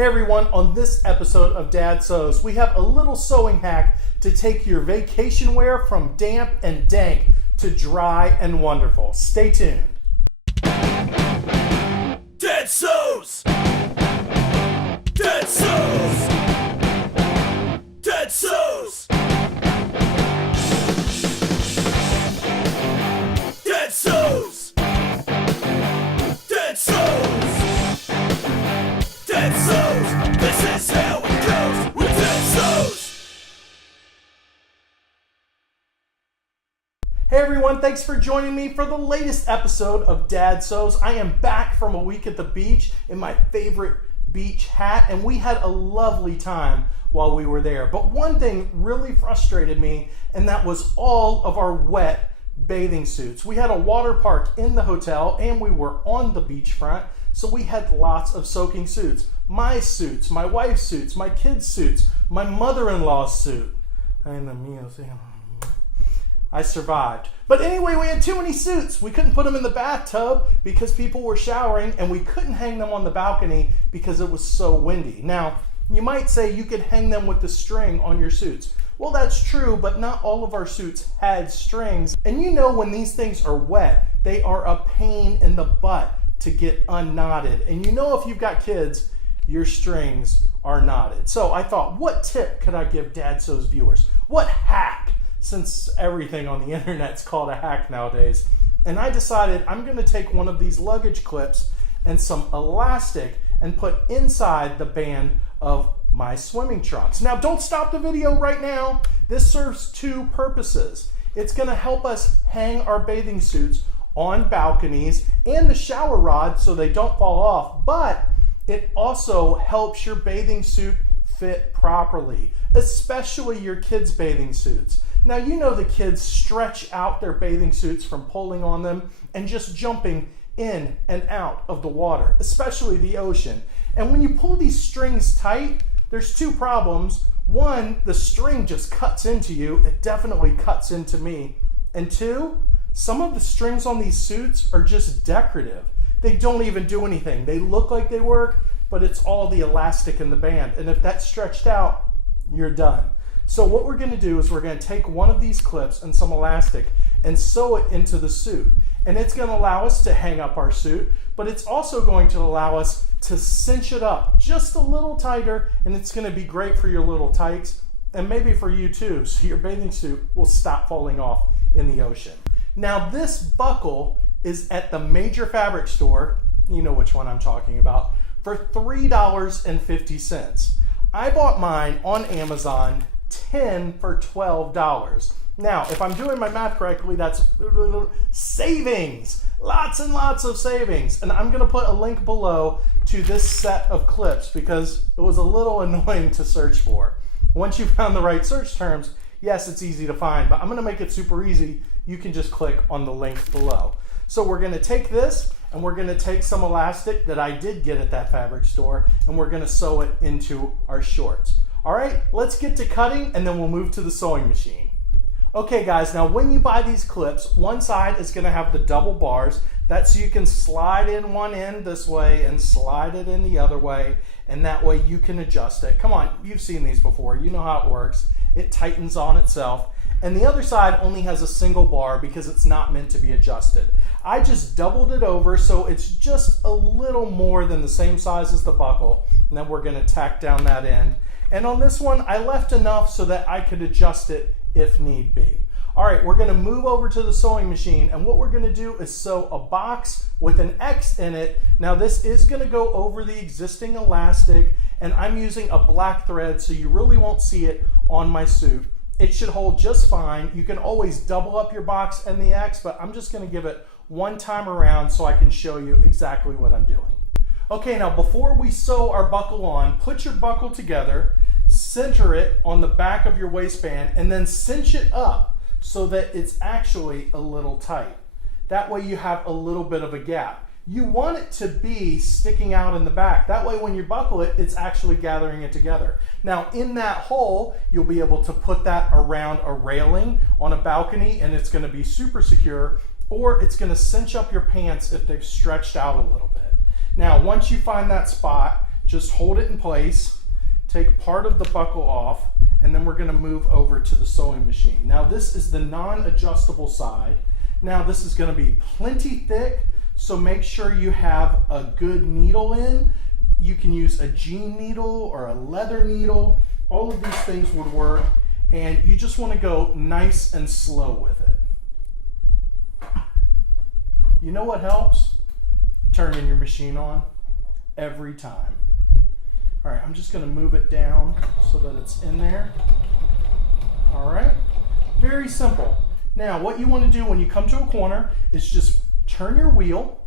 Hey everyone, on this episode of Dad Sews, we have a little sewing hack to take your vacation wear from damp and dank to dry and wonderful. Stay tuned. Dad Sews! Dad Sews! Dad Sews! Dad Sews! Dad Sews! Dad Sews! This is how it goes with Dad Sews! Hey everyone, thanks for joining me for the latest episode of Dad Sews. I am back from a week at the beach in my favorite beach hat, and we had a lovely time while we were there. But one thing really frustrated me, and that was all of our wet bathing suits. We had a water park in the hotel and we were on the beachfront, so we had lots of soaking suits. My suits, my wife's suits, my kids' suits, my mother-in-law's suit. I survived. But anyway, we had too many suits. We couldn't put them in the bathtub because people were showering, and we couldn't hang them on the balcony because it was so windy. Now, you might say you could hang them with the string on your suits. Well, that's true, but not all of our suits had strings. And you know when these things are wet, they are a pain in the butt to get unknotted. And you know if you've got kids, your strings are knotted. So I thought, what tip could I give Dad Sews viewers? What hack? Since everything on the internet's called a hack nowadays. And I decided I'm gonna take one of these luggage clips and some elastic and put inside the band of my swimming trunks. Now don't stop the video right now. This serves two purposes. It's gonna help us hang our bathing suits on balconies and the shower rod so they don't fall off, but it also helps your bathing suit fit properly, especially your kids' bathing suits. Now, you know the kids stretch out their bathing suits from pulling on them and just jumping in and out of the water, especially the ocean. And when you pull these strings tight, there's two problems. One, the string just cuts into you. It definitely cuts into me. And two, some of the strings on these suits are just decorative. They don't even do anything. They look like they work, but it's all the elastic in the band. And if that's stretched out, you're done. So what we're going to do is we're going to take one of these clips and some elastic and sew it into the suit. And it's going to allow us to hang up our suit, but it's also going to allow us to cinch it up just a little tighter, and it's going to be great for your little tights and maybe for you too, so your bathing suit will stop falling off in the ocean. Now this buckle is at the major fabric store, you know which one I'm talking about, for $3.50. I bought mine on Amazon 10 for $12. Now, if I'm doing my math correctly, that's savings, lots and lots of savings. And I'm gonna put a link below to this set of clips because it was a little annoying to search for. Once you found the right search terms, yes, it's easy to find, but I'm gonna make it super easy. You can just click on the link below. So we're gonna take this and we're gonna take some elastic that I did get at that fabric store, and we're gonna sew it into our shorts. All right, let's get to cutting and then we'll move to the sewing machine. Okay guys, now when you buy these clips, one side is gonna have the double bars. That's so you can slide in one end this way and slide it in the other way, and that way you can adjust it. Come on, you've seen these before, you know how it works. It tightens on itself. And the other side only has a single bar because it's not meant to be adjusted. I just doubled it over so it's just a little more than the same size as the buckle, and then we're gonna tack down that end. And on this one, I left enough so that I could adjust it if need be. All right, we're gonna move over to the sewing machine, and what we're gonna do is sew a box with an X in it. Now this is gonna go over the existing elastic, and I'm using a black thread so you really won't see it on my suit. It should hold just fine. You can always double up your box and the X, but I'm just gonna give it one time around so I can show you exactly what I'm doing. Okay, now before we sew our buckle on, put your buckle together, center it on the back of your waistband, and then cinch it up so that it's actually a little tight. That way you have a little bit of a gap. You want it to be sticking out in the back. That way when you buckle it, it's actually gathering it together. Now in that hole, you'll be able to put that around a railing on a balcony, and it's gonna be super secure, or it's gonna cinch up your pants if they've stretched out a little bit. Now, once you find that spot, just hold it in place, take part of the buckle off, and then we're going to move over to the sewing machine. Now this is the non-adjustable side. Now this is going to be plenty thick, so make sure you have a good needle in. You can use a jean needle or a leather needle. All of these things would work, and you just want to go nice and slow with it. You know what helps? Turning your machine on every time. All right, I'm just going to move it down so that it's in there. All right, very simple. Now, what you want to do when you come to a corner is just turn your wheel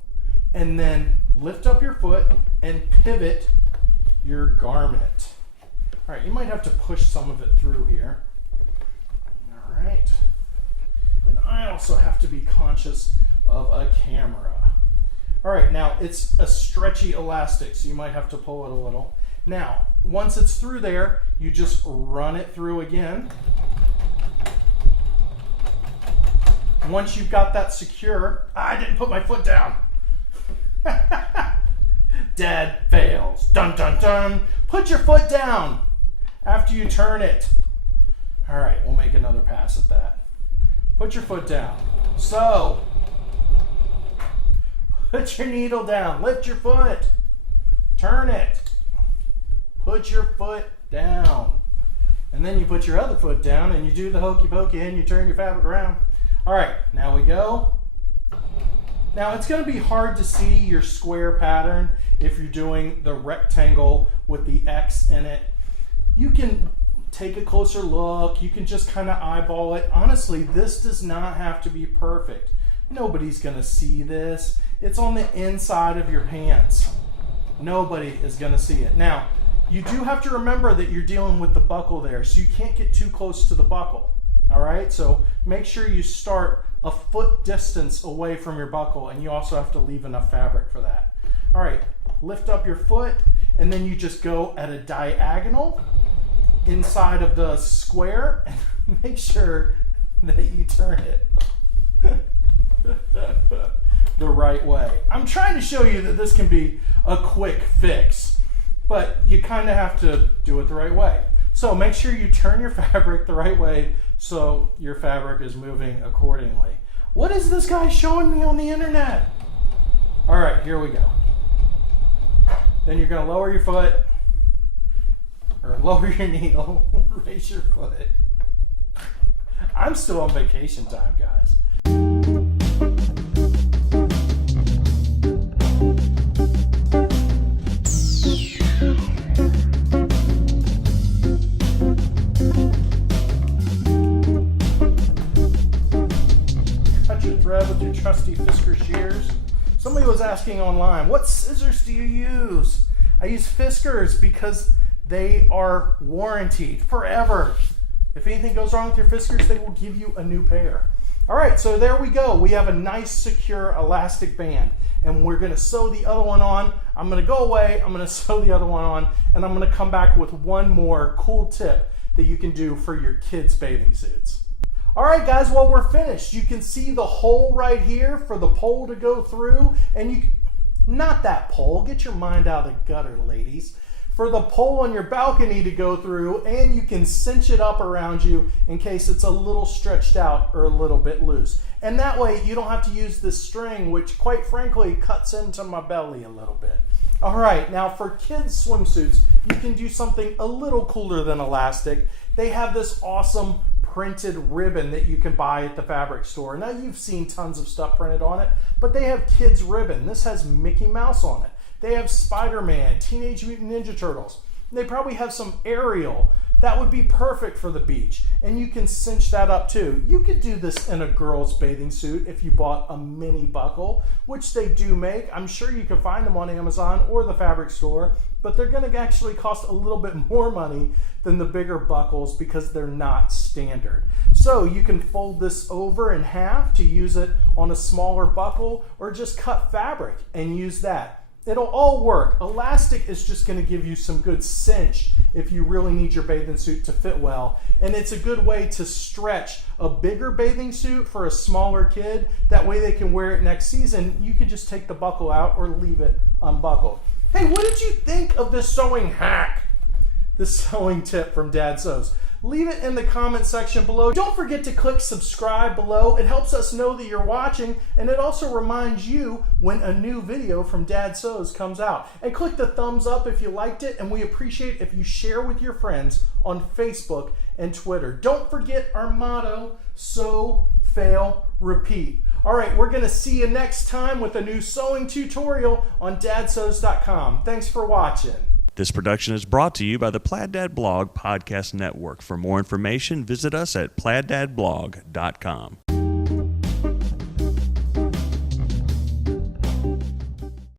and then lift up your foot and pivot your garment. All right, you might have to push some of it through here. All right, and I also have to be conscious of a camera. All right, now it's a stretchy elastic, so you might have to pull it a little. Now, once it's through there, you just run it through again. Once you've got that secure, I didn't put my foot down. Dad fails. Dun, dun, dun. Put your foot down after you turn it. All right, we'll make another pass at that. Put your foot down. So, put your needle down. Lift your foot. Turn it. Put your foot down. And then you put your other foot down and you do the hokey pokey and you turn your fabric around. All right, now we go. Now it's going to be hard to see your square pattern if you're doing the rectangle with the X in it. You can take a closer look. You can just kind of eyeball it. Honestly, this does not have to be perfect. Nobody's going to see this. It's on the inside of your pants. Nobody is going to see it. Now, you do have to remember that you're dealing with the buckle there, so you can't get too close to the buckle. All right, so make sure you start a foot distance away from your buckle, and you also have to leave enough fabric for that. All right, lift up your foot, and then you just go at a diagonal inside of the square, and make sure that you turn it the right way. I'm trying to show you that this can be a quick fix, but you kind of have to do it the right way. So make sure you turn your fabric the right way so your fabric is moving accordingly. What is this guy showing me on the internet? All right, here we go. Then you're going to lower your foot, or lower your needle, raise your foot. I'm still on vacation time, guys. Thread with your trusty Fisker shears. Somebody was asking online, what scissors do you use? I use Fiskers because they are warranted forever. If anything goes wrong with your Fiskers, they will give you a new pair. All right, so there we go. We have a nice secure elastic band, and we're gonna sew the other one on. I'm gonna go away, I'm gonna sew the other one on, and I'm gonna come back with one more cool tip that you can do for your kids' bathing suits. All right, guys, well, we're finished. You can see the hole right here for the pole to go through, and not that pole, get your mind out of the gutter, ladies. For the pole on your balcony to go through, and you can cinch it up around you in case it's a little stretched out or a little bit loose. And that way you don't have to use this string, which quite frankly cuts into my belly a little bit. All right, now for kids' swimsuits, you can do something a little cooler than elastic. They have this awesome printed ribbon that you can buy at the fabric store. Now you've seen tons of stuff printed on it, but they have kids ribbon. This has Mickey Mouse on it. They have Spider-Man, Teenage Mutant Ninja Turtles. They probably have some Ariel. That would be perfect for the beach. And you can cinch that up too. You could do this in a girl's bathing suit if you bought a mini buckle, which they do make. I'm sure you can find them on Amazon or the fabric store, but they're gonna actually cost a little bit more money than the bigger buckles because they're not standard. So you can fold this over in half to use it on a smaller buckle, or just cut fabric and use that. It'll all work. Elastic is just going to give you some good cinch if you really need your bathing suit to fit well. And it's a good way to stretch a bigger bathing suit for a smaller kid. That way they can wear it next season. You can just take the buckle out or leave it unbuckled. Hey, what did you think of this sewing hack? This sewing tip from Dad Sews? Leave it in the comment section below. Don't forget to click subscribe below. It helps us know that you're watching, and it also reminds you when a new video from Dad Sews comes out. And click the thumbs up if you liked it, and we appreciate if you share with your friends on Facebook and Twitter. Don't forget our motto, sew, fail, repeat. All right, we're gonna see you next time with a new sewing tutorial on dadsews.com. Thanks for watching. This production is brought to you by the Plaid Dad Blog Podcast Network. For more information, visit us at plaiddadblog.com.